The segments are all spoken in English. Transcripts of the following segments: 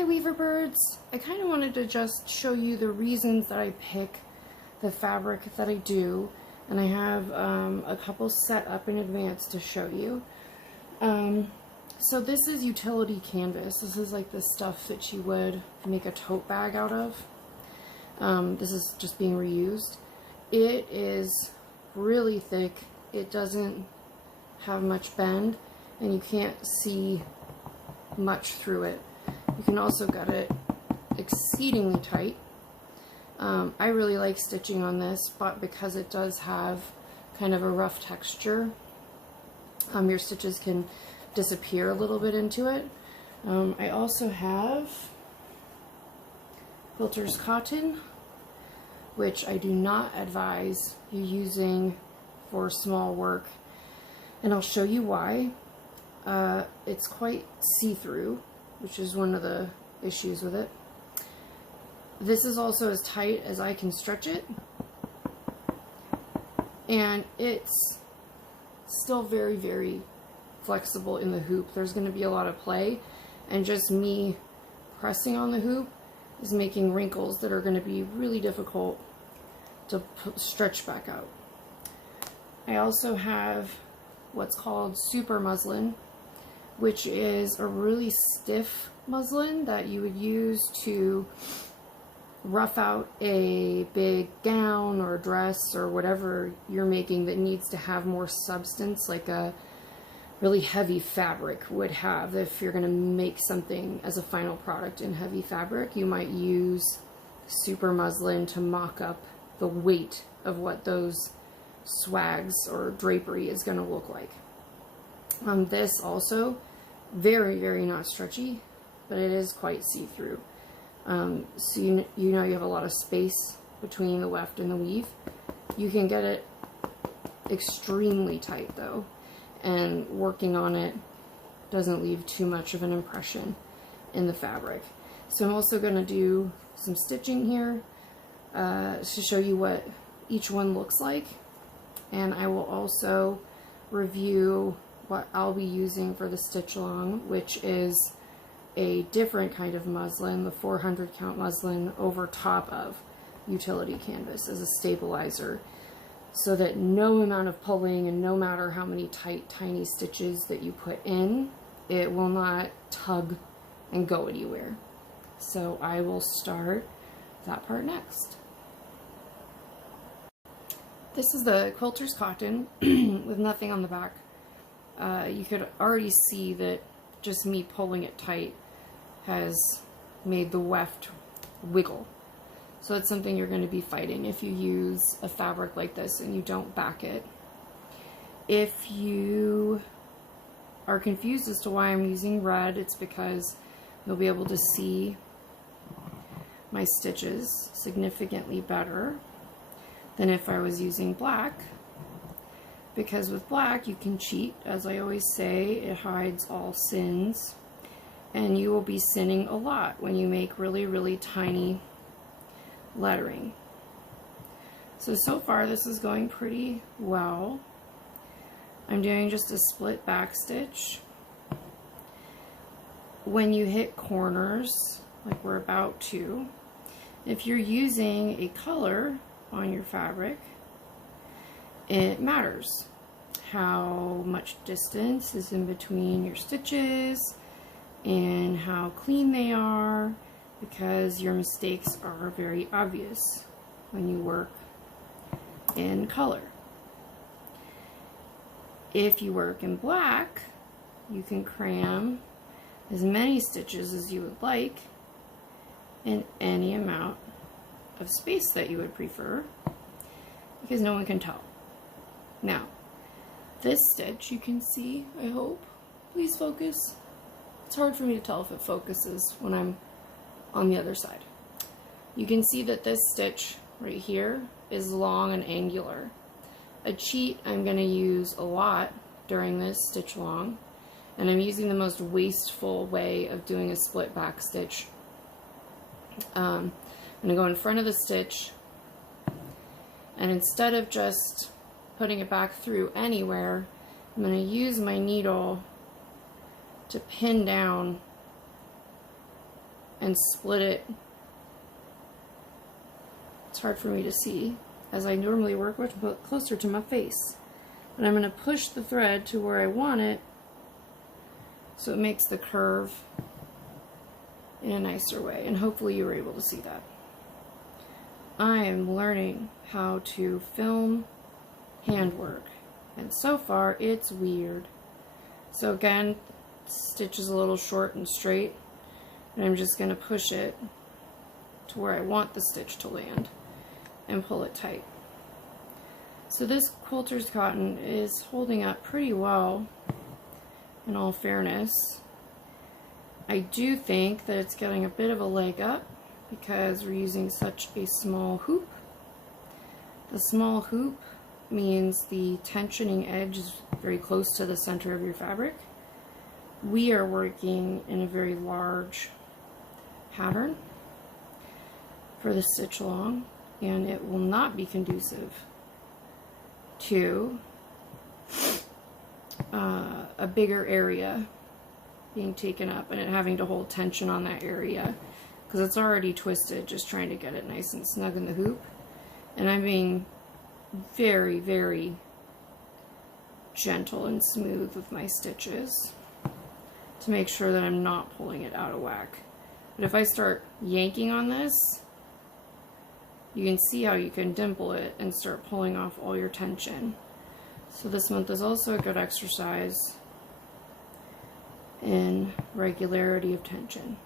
Hi Weaverbirds! I kind of wanted to just show you the reasons that I pick the fabric that I do, and I have a couple set up in advance to show you. So this is utility canvas. This is like the stuff that you would make a tote bag out of. This is just being reused. It is really thick. It doesn't have much bend, and you can't see much through it. You can also get it exceedingly tight. I really like stitching on this, but because it does have kind of a rough texture, your stitches can disappear a little bit into it. I also have Quilter's cotton, which I do not advise you using for small work, and I'll show you why. It's quite see-through, which is one of the issues with it. This is also as tight as I can stretch it, and it's still very, very flexible in the hoop. There's going to be a lot of play, and just me pressing on the hoop is making wrinkles that are going to be really difficult to stretch back out. I also have what's called super muslin, which is a really stiff muslin that you would use to rough out a big gown or dress or whatever you're making that needs to have more substance, like a really heavy fabric would have. If you're going to make something as a final product in heavy fabric, you might use super muslin to mock up the weight of what those swags or drapery is going to look like. This also very, very not stretchy, but it is quite see-through. So you know you have a lot of space between the weft and the weave. You can get it extremely tight though, and working on it doesn't leave too much of an impression in the fabric. So I'm also going to do some stitching here to show you what each one looks like, and I will also review what I'll be using for the stitch along, which is a different kind of muslin, the 400 count muslin, over top of utility canvas as a stabilizer, so that no amount of pulling and no matter how many tight, tiny stitches that you put in, it will not tug and go anywhere. So I will start that part next. This is the Quilter's cotton with nothing on the back. You could already see that just me pulling it tight has made the weft wiggle. So it's something you're going to be fighting if you use a fabric like this and you don't back it. If you are confused as to why I'm using red, it's because you'll be able to see my stitches significantly better than if I was using black. Because with black you can cheat, as I always say, it hides all sins, and you will be sinning a lot when you make really, really tiny lettering. So far this is going pretty well. I'm doing just a split back stitch. When you hit corners, like we're about to, if you're using a color on your fabric, it matters how much distance is in between your stitches and how clean they are, because your mistakes are very obvious when you work in color. If you work in black, you can cram as many stitches as you would like in any amount of space that you would prefer, because no one can tell. Now, this stitch you can see, I hope. Please focus. It's hard for me to tell if it focuses when I'm on the other side. You can see that this stitch right here is long and angular. A cheat I'm going to use a lot during this stitch along, and I'm using the most wasteful way of doing a split back stitch. I'm going to go in front of the stitch, and instead of just putting it back through anywhere, I'm going to use my needle to pin down and split it. It's hard for me to see as I normally work much closer to my face. But I'm going to push the thread to where I want it so it makes the curve in a nicer way, and hopefully you were able to see that. I am learning how to film handwork, and so far it's weird. So again, stitch is a little short and straight, and I'm just going to push it to where I want the stitch to land and pull it tight. So this quilter's cotton is holding up pretty well, in all fairness. I do think that it's getting a bit of a leg up because we're using such a small hoop. The small hoop means the tensioning edge is very close to the center of your fabric. We are working in a very large pattern for the stitch along, and it will not be conducive to a bigger area being taken up and it having to hold tension on that area because it's already twisted just trying to get it nice and snug in the hoop. And I'm being very, very gentle and smooth with my stitches to make sure that I'm not pulling it out of whack. But if I start yanking on this, you can see how you can dimple it and start pulling off all your tension. So this month is also a good exercise in regularity of tension.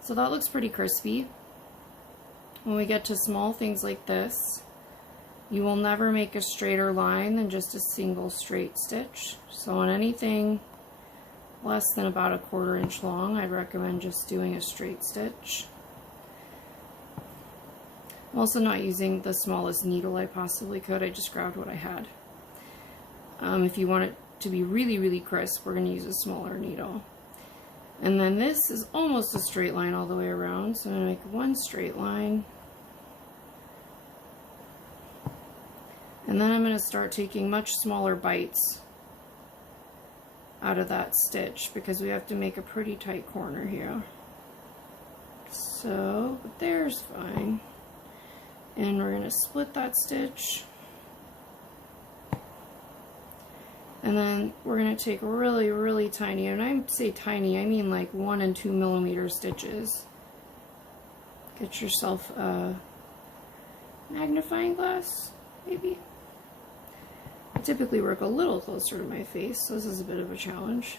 So that looks pretty crispy. When we get to small things like this, you will never make a straighter line than just a single straight stitch. So on anything less than about a 1/4 inch long, I'd recommend just doing a straight stitch. I'm also not using the smallest needle I possibly could. I just grabbed what I had. If you want it to be really, really crisp, we're going to use a smaller needle. And then this is almost a straight line all the way around, so I'm going to make one straight line. And then I'm going to start taking much smaller bites out of that stitch because we have to make a pretty tight corner here. So, but there's fine. And we're going to split that stitch. And then we're going to take really, really tiny, and I say tiny, I mean like 1 and 2 millimeter stitches. Get yourself a magnifying glass, maybe. I typically work a little closer to my face, so this is a bit of a challenge.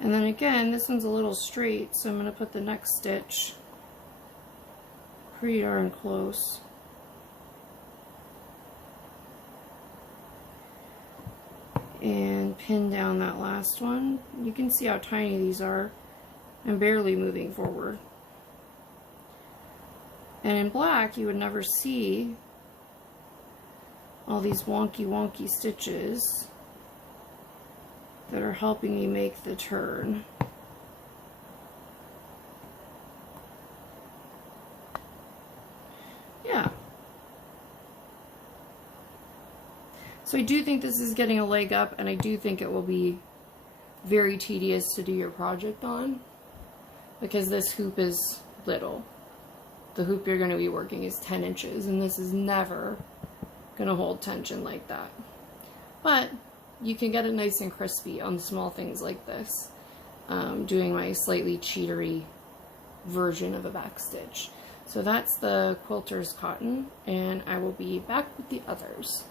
And then again, this one's a little straight, so I'm going to put the next stitch pretty darn close. And pin down that last one. You can see how tiny these are. I'm barely moving forward. And in black, you would never see all these wonky stitches that are helping me make the turn. Yeah. So I do think this is getting a leg up, and I do think it will be very tedious to do your project on because this hoop is little. The hoop you're going to be working is 10 inches, and this is never going to hold tension like that. But you can get it nice and crispy on small things like this, doing my slightly cheatery version of a backstitch. So that's the quilter's cotton, and I will be back with the others.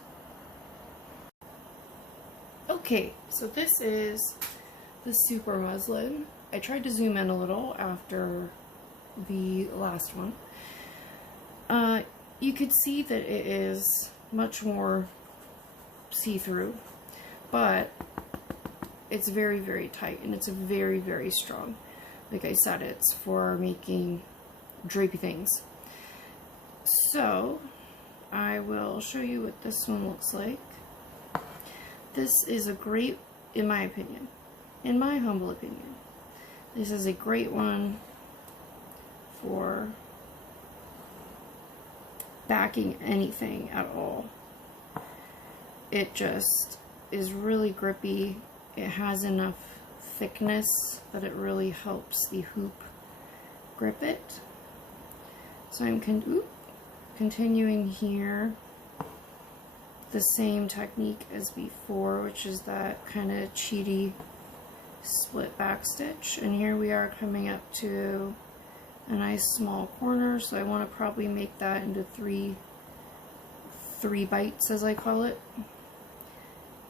Okay, so this is the super muslin. I tried to zoom in a little after the last one. You could see that it is much more see-through, but it's very, very tight, and it's very, very strong. Like I said, it's for making drapey things. So I will show you what this one looks like. This is a great, in my opinion, in my humble opinion, this is a great one for backing anything at all. It just is really grippy. It has enough thickness that it really helps the hoop grip it. So I'm continuing here the same technique as before, which is that kind of cheaty split back stitch. And here we are coming up to a nice small corner, so I want to probably make that into three bites, as I call it.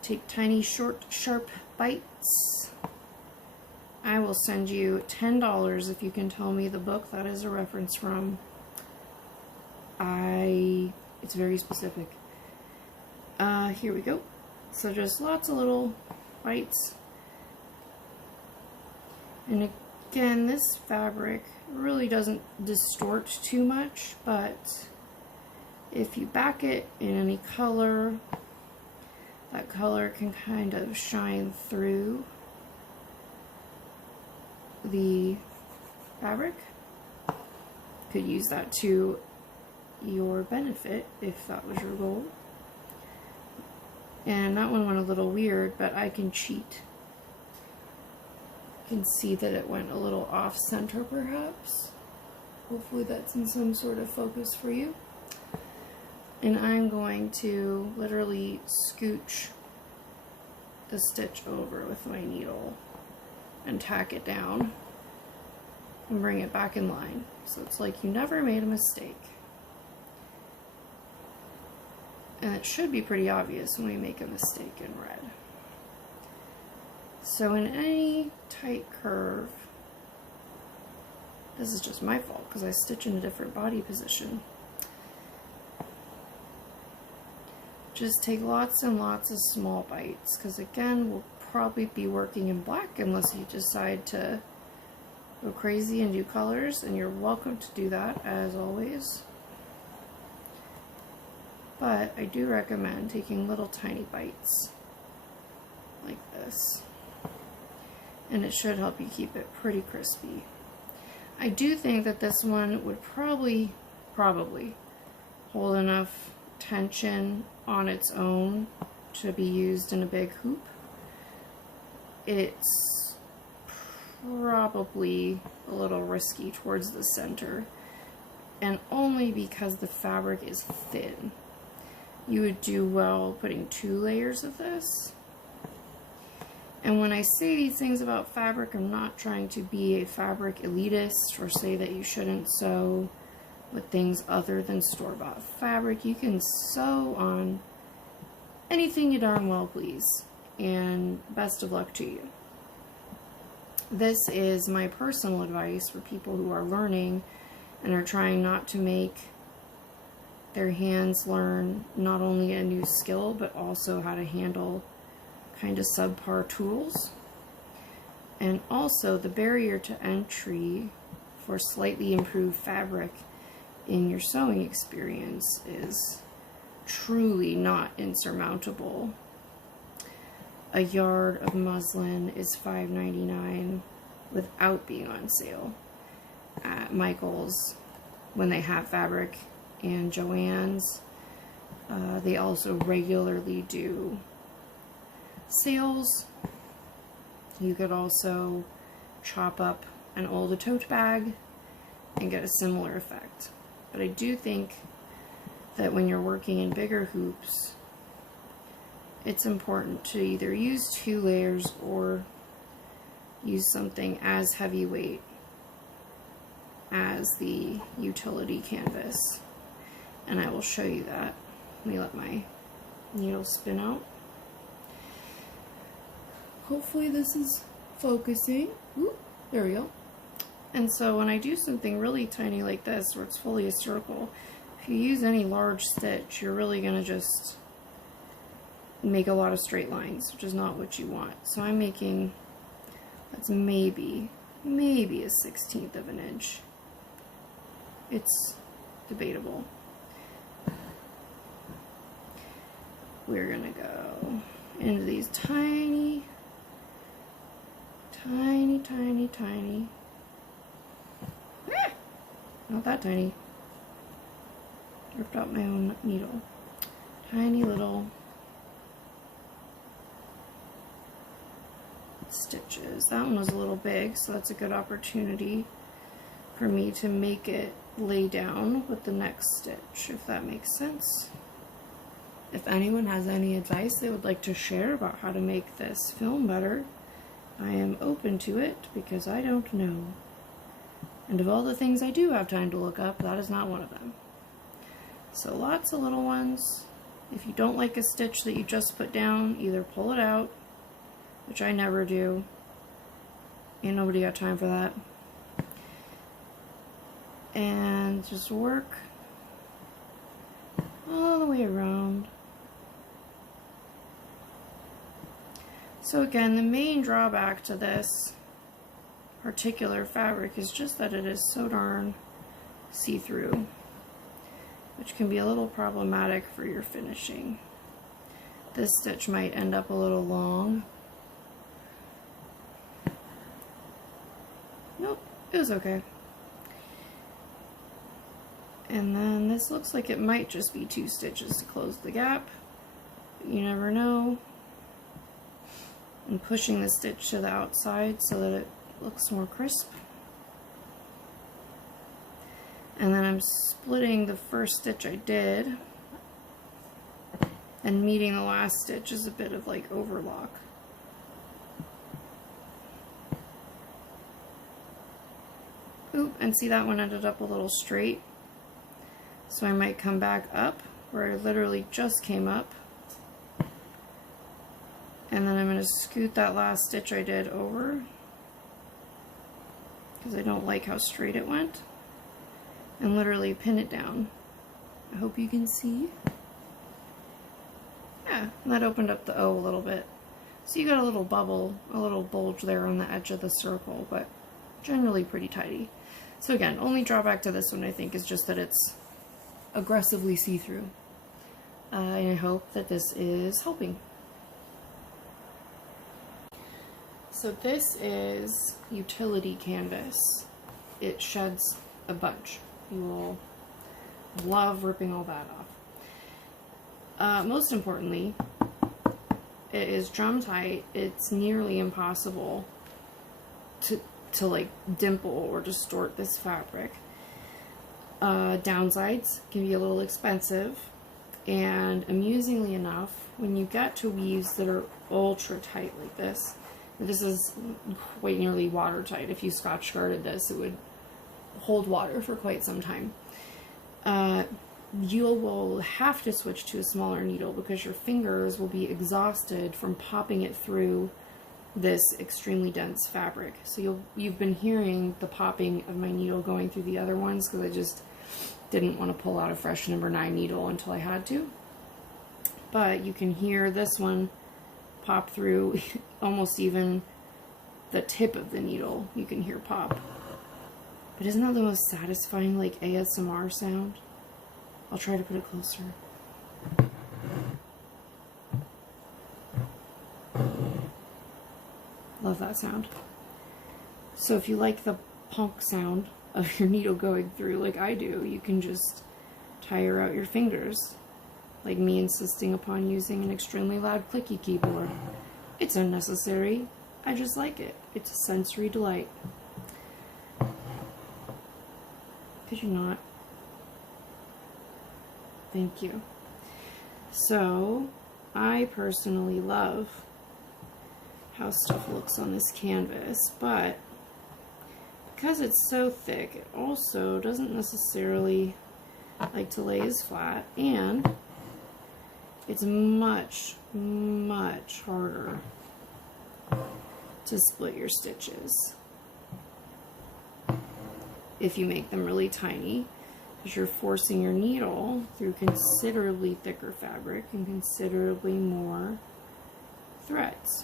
Take tiny, short, sharp bites. I will send you $10 if you can tell me the book that is a reference from. It's very specific. Here we go. So just lots of little bites. And again, this fabric really doesn't distort too much, but if you back it in any color, that color can kind of shine through the fabric. Could use that to your benefit if that was your goal. And that one went a little weird, but I can cheat. You can see that it went a little off center perhaps. Hopefully that's in some sort of focus for you. And I'm going to literally scooch the stitch over with my needle and tack it down and bring it back in line. So it's like you never made a mistake. And it should be pretty obvious when we make a mistake in red. So in any tight curve, this is just my fault because I stitch in a different body position. Just take lots and lots of small bites, because again, we'll probably be working in black unless you decide to go crazy and do colors, and you're welcome to do that as always. But I do recommend taking little tiny bites like this, and it should help you keep it pretty crispy. I do think that this one would probably hold enough tension on its own to be used in a big hoop. It's probably a little risky towards the center, and only because the fabric is thin. You would do well putting 2 layers of this. And when I say these things about fabric, I'm not trying to be a fabric elitist or say that you shouldn't sew with things other than store-bought fabric. You can sew on anything you darn well please, and best of luck to you. This is my personal advice for people who are learning and are trying not to make their hands learn not only a new skill but also how to handle kind of subpar tools. And also the barrier to entry for slightly improved fabric in your sewing experience is truly not insurmountable. A yard of muslin is $5.99 without being on sale at Michael's when they have fabric, and Joann's. They also regularly do sales. You could also chop up an old tote bag and get a similar effect. But I do think that when you're working in bigger hoops, it's important to either use 2 layers or use something as heavyweight as the utility canvas. And I will show you that. Let me let my needle spin out. Hopefully this is focusing. Ooh, there we go. And so when I do something really tiny like this, where it's fully a circle, if you use any large stitch, you're really going to just make a lot of straight lines, which is not what you want. So I'm making, that's maybe a 1/16 of an inch. It's debatable. We're gonna go into these tiny, not that tiny, ripped out my own needle, tiny little stitches. That one was a little big, so that's a good opportunity for me to make it lay down with the next stitch, if that makes sense. If anyone has any advice they would like to share about how to make this film better, I am open to it because I don't know. And of all the things I do have time to look up, that is not one of them. So lots of little ones. If you don't like a stitch that you just put down, either pull it out, which I never do. Ain't nobody got time for that. And just work all the way around. So again, the main drawback to this particular fabric is just that it is so darn see-through, which can be a little problematic for your finishing. This stitch might end up a little long. Nope, it was okay. And then this looks like it might just be 2 stitches to close the gap, but you never know. I'm pushing the stitch to the outside so that it looks more crisp. And then I'm splitting the first stitch I did and meeting the last stitch is a bit of like overlock. Oop, and see that one ended up a little straight. So I might come back up where I literally just came up. And then I'm going to scoot that last stitch I did over because I don't like how straight it went. And literally pin it down. I hope you can see. Yeah, and that opened up the O a little bit. So you got a little bubble, a little bulge there on the edge of the circle, but generally pretty tidy. So again, only drawback to this one I think is just that it's aggressively see-through. I hope that this is helping. So this is utility canvas. It sheds a bunch. You will love ripping all that off. Most importantly, it is drum tight. It's nearly impossible to like dimple or distort this fabric. Downsides can be a little expensive, and amusingly enough, when you get to weaves that are ultra tight like this is quite nearly watertight. If you scotch guarded this, it would hold water for quite some time. You will have to switch to a smaller needle because your fingers will be exhausted from popping it through this extremely dense fabric. So you've been hearing the popping of my needle going through the other ones because I just didn't want to pull out a fresh number 9 needle until I had to. But you can hear this one pop through almost even the tip of the needle. You can hear pop. But isn't that the most satisfying like ASMR sound? I'll try to put it closer. Love that sound. So if you like the punk sound of your needle going through like I do, you can just tire out your fingers, like me insisting upon using an extremely loud clicky keyboard. It's unnecessary. I just like it. It's a sensory delight. Could you not? Thank you. So, I personally love how stuff looks on this canvas, but because it's so thick, it also doesn't necessarily like to lay as flat, and it's much, much harder to split your stitches if you make them really tiny, because you're forcing your needle through considerably thicker fabric and considerably more threads.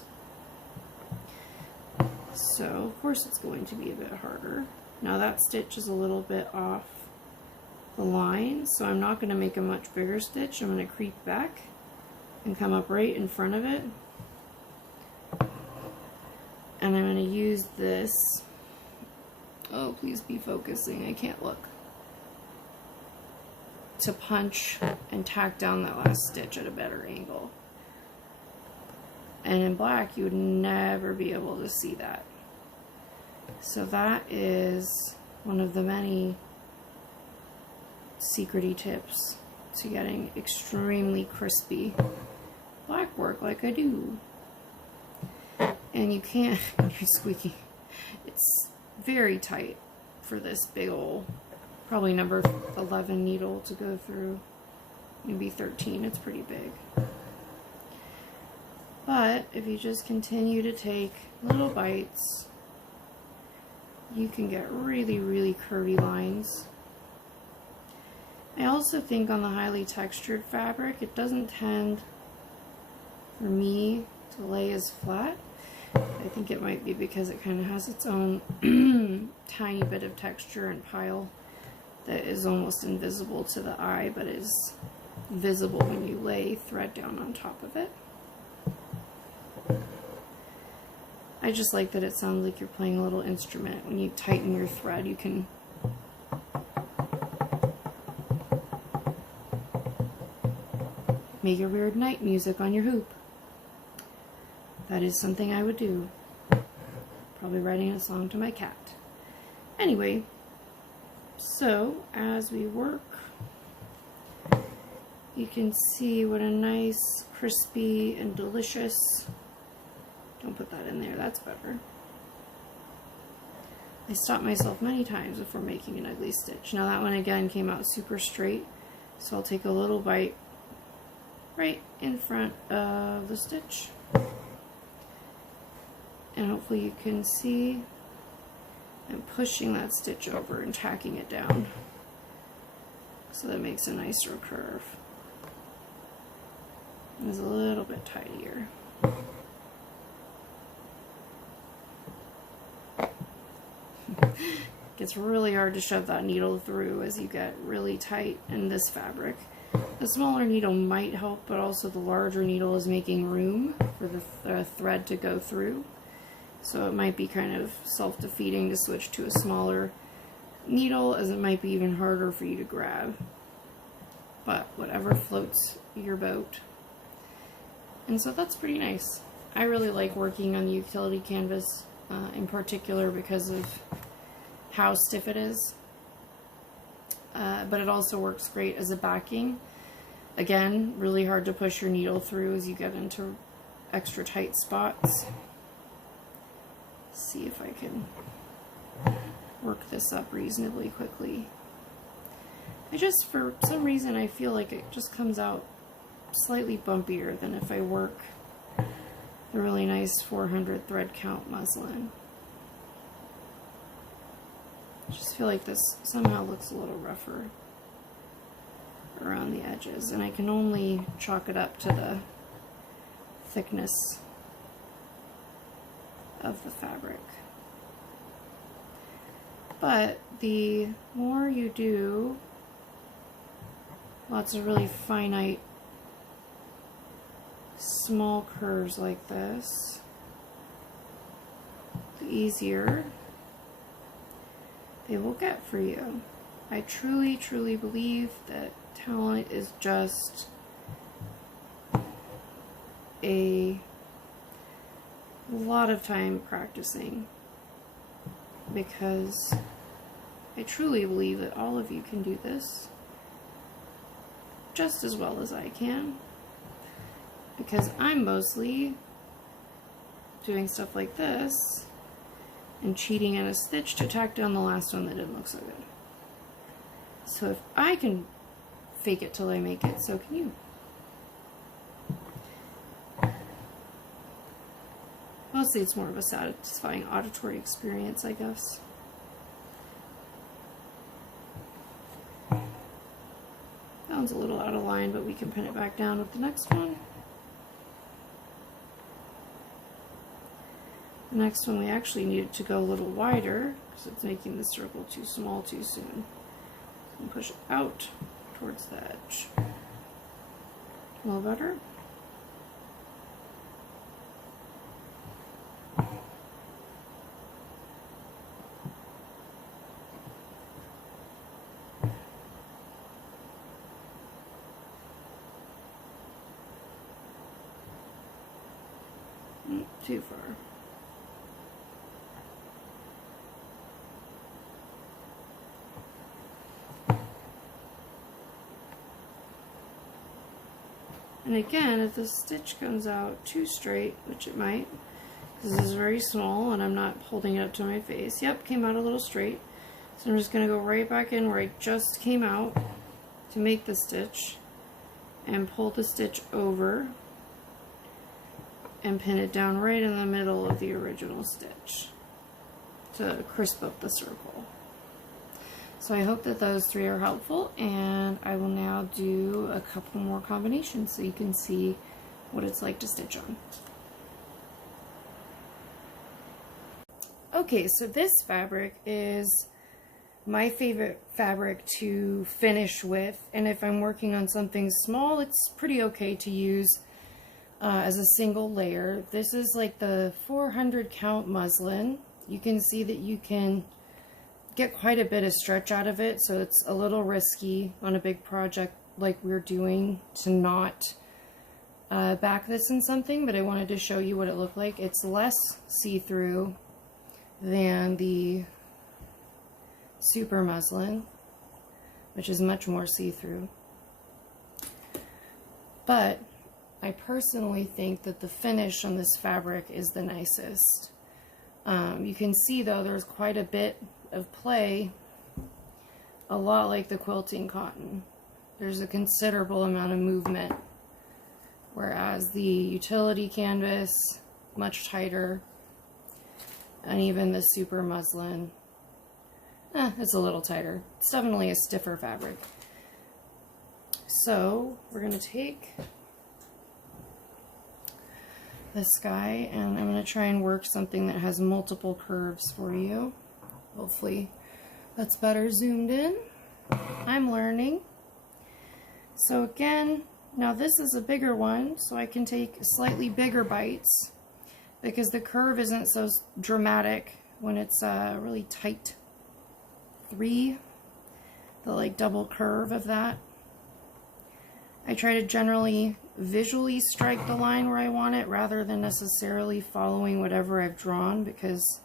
So of course it's going to be a bit harder. Now that stitch is a little bit off the line, so I'm not going to make a much bigger stitch. I'm going to creep back and come up right in front of it, and I'm going to use this, oh please be focusing, I can't look, to punch and tack down that last stitch at a better angle. And in black you would never be able to see that. So that is one of the many secrety tips to getting extremely crispy black work like I do. And you can't, you're squeaky. It's very tight for this big old, probably number 11 needle to go through. Maybe 13, it's pretty big. But if you just continue to take little bites, you can get really, really curvy lines. I also think on the highly textured fabric, it doesn't tend, for me, to lay as flat. I think it might be because it kind of has its own tiny bit of texture and pile that is almost invisible to the eye, but is visible when you lay thread down on top of it. I just like that it sounds like you're playing a little instrument. When you tighten your thread, you can make your weird night music on your hoop. That is something I would do. Probably writing a song to my cat. Anyway, so as we work, you can see what a nice, crispy, and delicious. Don't put that in there, that's better. I stopped myself many times before making an ugly stitch. Now that one again came out super straight, so I'll take a little bite right in front of the stitch. And hopefully you can see I'm pushing that stitch over and tacking it down. So that makes a nicer curve. It's a little bit tidier. It's really hard to shove that needle through as you get really tight in this fabric. The smaller needle might help, but also the larger needle is making room for the thread to go through. So it might be kind of self-defeating to switch to a smaller needle, as it might be even harder for you to grab. But whatever floats your boat. And so that's pretty nice. I really like working on the utility canvas in particular because of how stiff it is. But it also works great as a backing. Again, really hard to push your needle through as you get into extra tight spots. See if I can work this up reasonably quickly. For some reason, I feel like it just comes out slightly bumpier than if I work the really nice 400 thread count muslin. I just feel like this somehow looks a little rougher around the edges, and I can only chalk it up to the thickness of the fabric. But the more you do lots of really finite small curves like this, the easier they will get for you. I truly, truly believe that talent is just a lot of time practicing, because I truly believe that all of you can do this just as well as I can, because I'm mostly doing stuff like this and cheating in a stitch to tack down the last one that didn't look so good. So if I can fake it till I make it, so can you. Mostly it's more of a satisfying auditory experience, I guess. That one's a little out of line, but we can pin it back down with the next one. The next one we actually needed to go a little wider because it's making the circle too small too soon. And push it out towards the edge. A little better. Too far. And again, if the stitch comes out too straight, which it might, this is very small and I'm not holding it up to my face. Yep, came out a little straight. So I'm just going to go right back in where I just came out to make the stitch and pull the stitch over and pin it down right in the middle of the original stitch to crisp up the circle. So I hope that those three are helpful, and I will now do a couple more combinations so you can see what it's like to stitch on. Okay, so this fabric is my favorite fabric to finish with, and if I'm working on something small, it's pretty okay to use as a single layer. This is like the 400 count muslin. You can see that you can get quite a bit of stretch out of it, so it's a little risky on a big project like we're doing to not back this in something, but I wanted to show you what it looked like. It's less see-through than the super muslin, which is much more see-through, but I personally think that the finish on this fabric is the nicest. You can see though there's quite a bit of play, a lot like the quilting cotton. There's a considerable amount of movement, whereas the utility canvas, much tighter, and even the super muslin, it's a little tighter. It's definitely a stiffer fabric. So we're going to take this guy and I'm going to try and work something that has multiple curves for you. Hopefully that's better zoomed in. I'm learning. So again, now this is a bigger one, so I can take slightly bigger bites because the curve isn't so dramatic when it's really tight. 3, the like double curve of that. I try to generally visually strike the line where I want it rather than necessarily following whatever I've drawn, because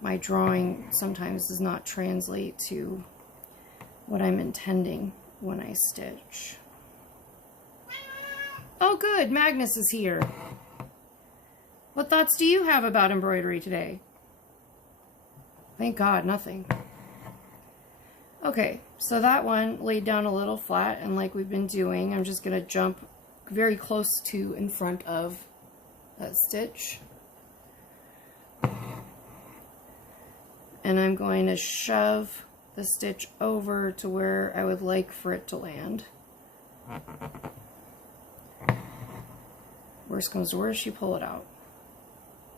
my drawing sometimes does not translate to what I'm intending when I stitch. Oh good, Magnus is here. What thoughts do you have about embroidery today? Thank God, nothing. Okay, so that one laid down a little flat, and like we've been doing, I'm just going to jump very close to in front of that stitch. And I'm going to shove the stitch over to where I would like for it to land. Worst comes to worst, you pull it out.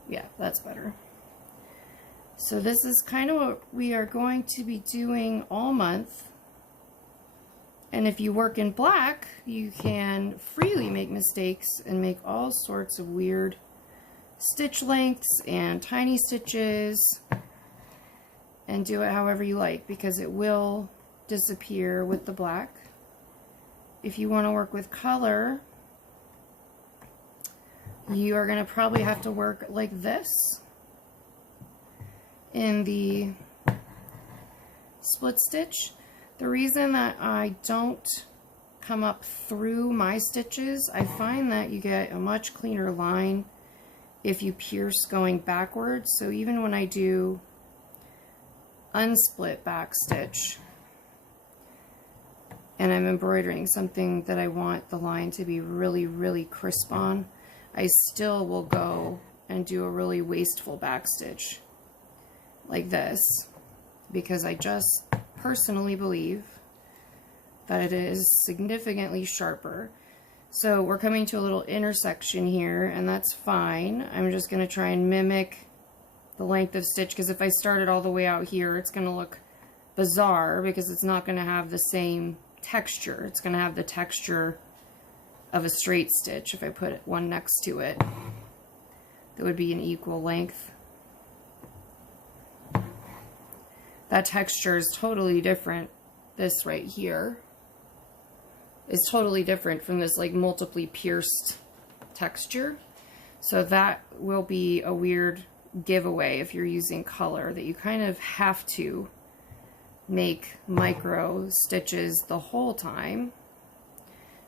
Yeah, that's better. So this is kind of what we are going to be doing all month. And if you work in black, you can freely make mistakes and make all sorts of weird stitch lengths and tiny stitches and do it however you like, because it will disappear with the black. If you want to work with color, you are going to probably have to work like this in the split stitch. The reason that I don't come up through my stitches, I find that you get a much cleaner line if you pierce going backwards. So even when I do unsplit back stitch and I'm embroidering something that I want the line to be really, really crisp on, I still will go and do a really wasteful back stitch like this, because I just personally believe that it is significantly sharper. So we're coming to a little intersection here, and that's fine. I'm just going to try and mimic the length of stitch, because if I started all the way out here, it's going to look bizarre because it's not going to have the same texture. It's going to have the texture of a straight stitch if I put one next to it. That would be an equal length. That texture is totally different. This right here is totally different from this like multiply pierced texture. So that will be a weird giveaway if you're using color, that you kind of have to make micro stitches the whole time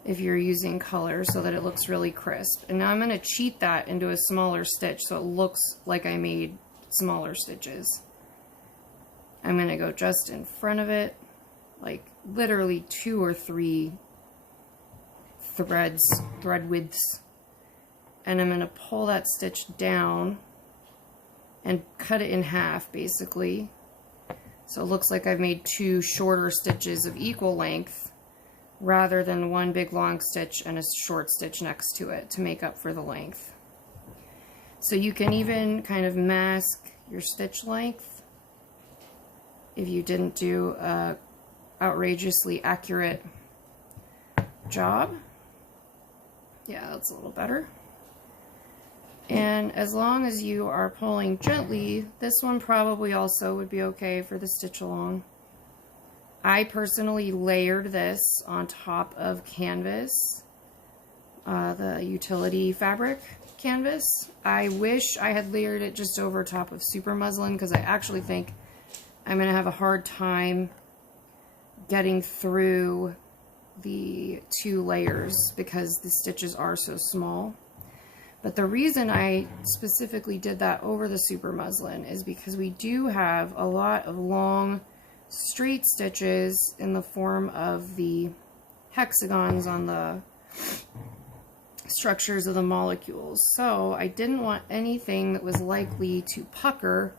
if you're using color, so that it looks really crisp. And now I'm going to cheat that into a smaller stitch so it looks like I made smaller stitches. I'm going to go just in front of it, like literally 2 or 3 thread widths, and I'm going to pull that stitch down and cut it in half basically, so it looks like I've made 2 shorter stitches of equal length rather than one big long stitch and a short stitch next to it to make up for the length. So you can even kind of mask your stitch length if you didn't do a outrageously accurate job. Yeah, that's a little better. And as long as you are pulling gently, this one probably also would be okay for the stitch along. I personally layered this on top of canvas, the utility fabric canvas. I wish I had layered it just over top of super muslin, because I actually think I'm going to have a hard time getting through the 2 layers because the stitches are so small. But the reason I specifically did that over the super muslin is because we do have a lot of long straight stitches in the form of the hexagons on the structures of the molecules. So I didn't want anything that was likely to pucker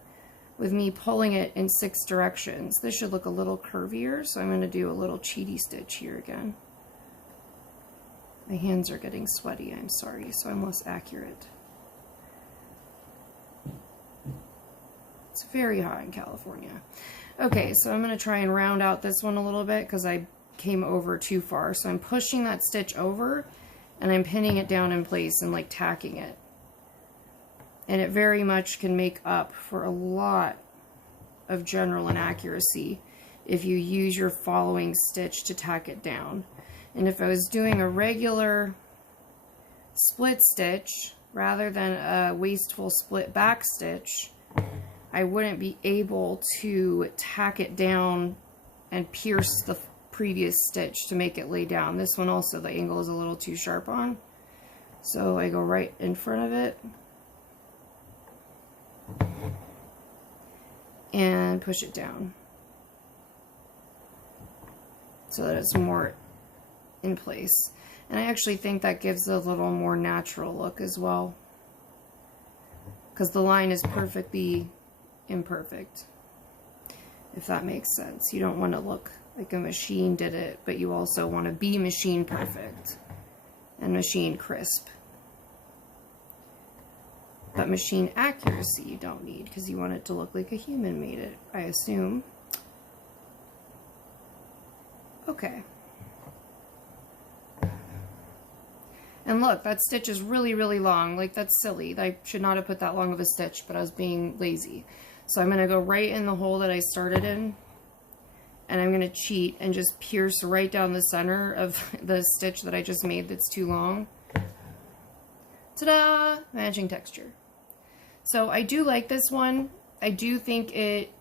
with me pulling it in 6 directions. This should look a little curvier, so I'm going to do a little cheaty stitch here again. My hands are getting sweaty, I'm sorry, so I'm less accurate. It's very hot in California. Okay, so I'm going to try and round out this one a little bit because I came over too far. So I'm pushing that stitch over and I'm pinning it down in place and like tacking it. And it very much can make up for a lot of general inaccuracy if you use your following stitch to tack it down. And if I was doing a regular split stitch rather than a wasteful split back stitch, I wouldn't be able to tack it down and pierce the previous stitch to make it lay down. This one also, the angle is a little too sharp on. So I go right in front of it and push it down so that it's more in place. And I actually think that gives a little more natural look as well, because the line is perfectly imperfect, if that makes sense. You don't want to look like a machine did it, but you also want to be machine perfect and machine crisp. But machine accuracy you don't need, because you want it to look like a human made it, I assume. Okay. And look, that stitch is really, really long. Like, that's silly. I should not have put that long of a stitch, but I was being lazy. So I'm going to go right in the hole that I started in, and I'm going to cheat and just pierce right down the center of the stitch that I just made that's too long. Ta-da! Matching texture. So I do like this one. I do think it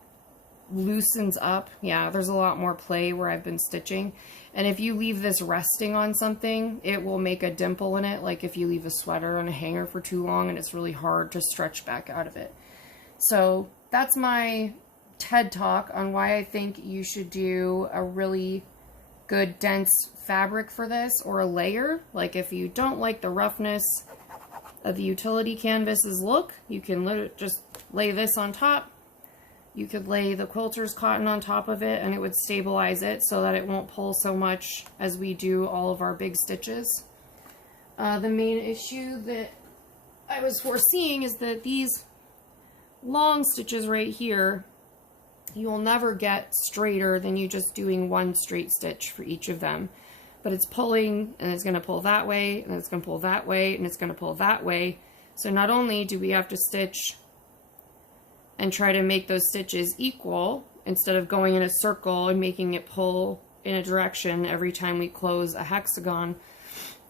loosens up. Yeah, there's a lot more play where I've been stitching. And if you leave this resting on something, it will make a dimple in it, like if you leave a sweater on a hanger for too long and it's really hard to stretch back out of it. So that's my TED Talk on why I think you should do a really good dense fabric for this, or a layer. Like, if you don't like the roughness of the utility canvas's look, you can just lay this on top. You could lay the quilter's cotton on top of it and it would stabilize it so that it won't pull so much as we do all of our big stitches. The main issue that I was foreseeing is that these long stitches right here, you will never get straighter than you just doing one straight stitch for each of them. But it's pulling, and it's going to pull that way, and it's going to pull that way, and it's going to pull that way. So not only do we have to stitch and try to make those stitches equal instead of going in a circle and making it pull in a direction every time we close a hexagon,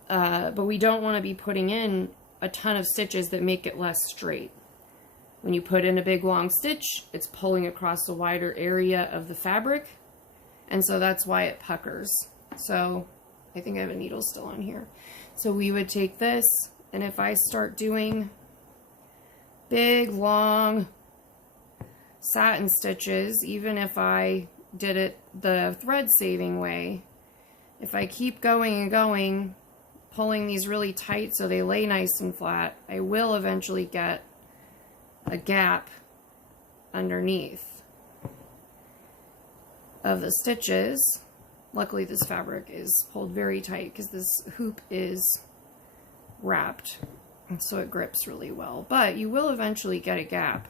but we don't want to be putting in a ton of stitches that make it less straight. When you put in a big long stitch, it's pulling across a wider area of the fabric, and so that's why it puckers. So I think I have a needle still on here. So we would take this, and if I start doing big, long satin stitches, even if I did it the thread saving way, if I keep going and going, pulling these really tight so they lay nice and flat, I will eventually get a gap underneath of the stitches. Luckily this fabric is pulled very tight because this hoop is wrapped, and so it grips really well, but you will eventually get a gap.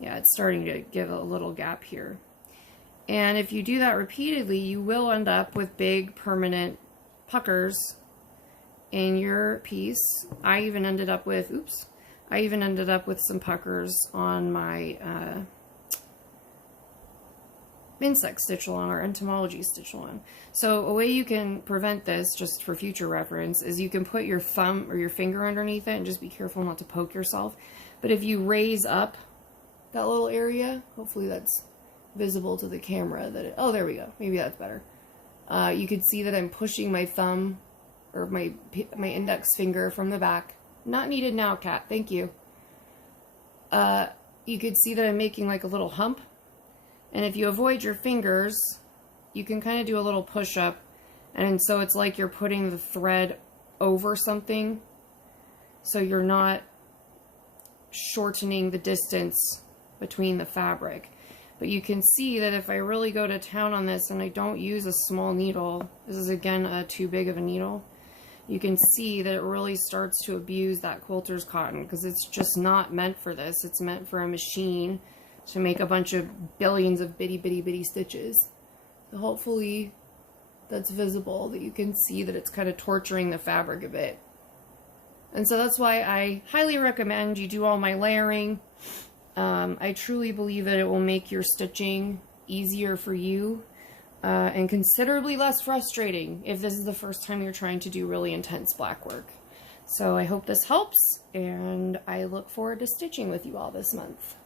Yeah, it's starting to give a little gap here. And if you do that repeatedly, you will end up with big permanent puckers in your piece. I even ended up with, some puckers on my insect stitchalong or entomology stitchalong. So a way you can prevent this, just for future reference, is you can put your thumb or your finger underneath it and just be careful not to poke yourself. But if you raise up that little area, hopefully that's visible to the camera, that oh, there we go, maybe that's better. You could see that I'm pushing my thumb or my index finger from the back. Not needed now, cat, thank you. You could see that I'm making like a little hump, and if you avoid your fingers, you can kind of do a little push-up, and so it's like you're putting the thread over something, so you're not shortening the distance between the fabric. But you can see that if I really go to town on this and I don't use a small needle, this is again too big of a needle, you can see that it really starts to abuse that quilter's cotton, because it's just not meant for this. It's meant for a machine to make a bunch of billions of bitty stitches. So hopefully that's visible, that you can see that it's kind of torturing the fabric a bit. And so that's why I highly recommend you do all my layering. I truly believe that it will make your stitching easier for you and considerably less frustrating if this is the first time you're trying to do really intense black work. So I hope this helps, and I look forward to stitching with you all this month.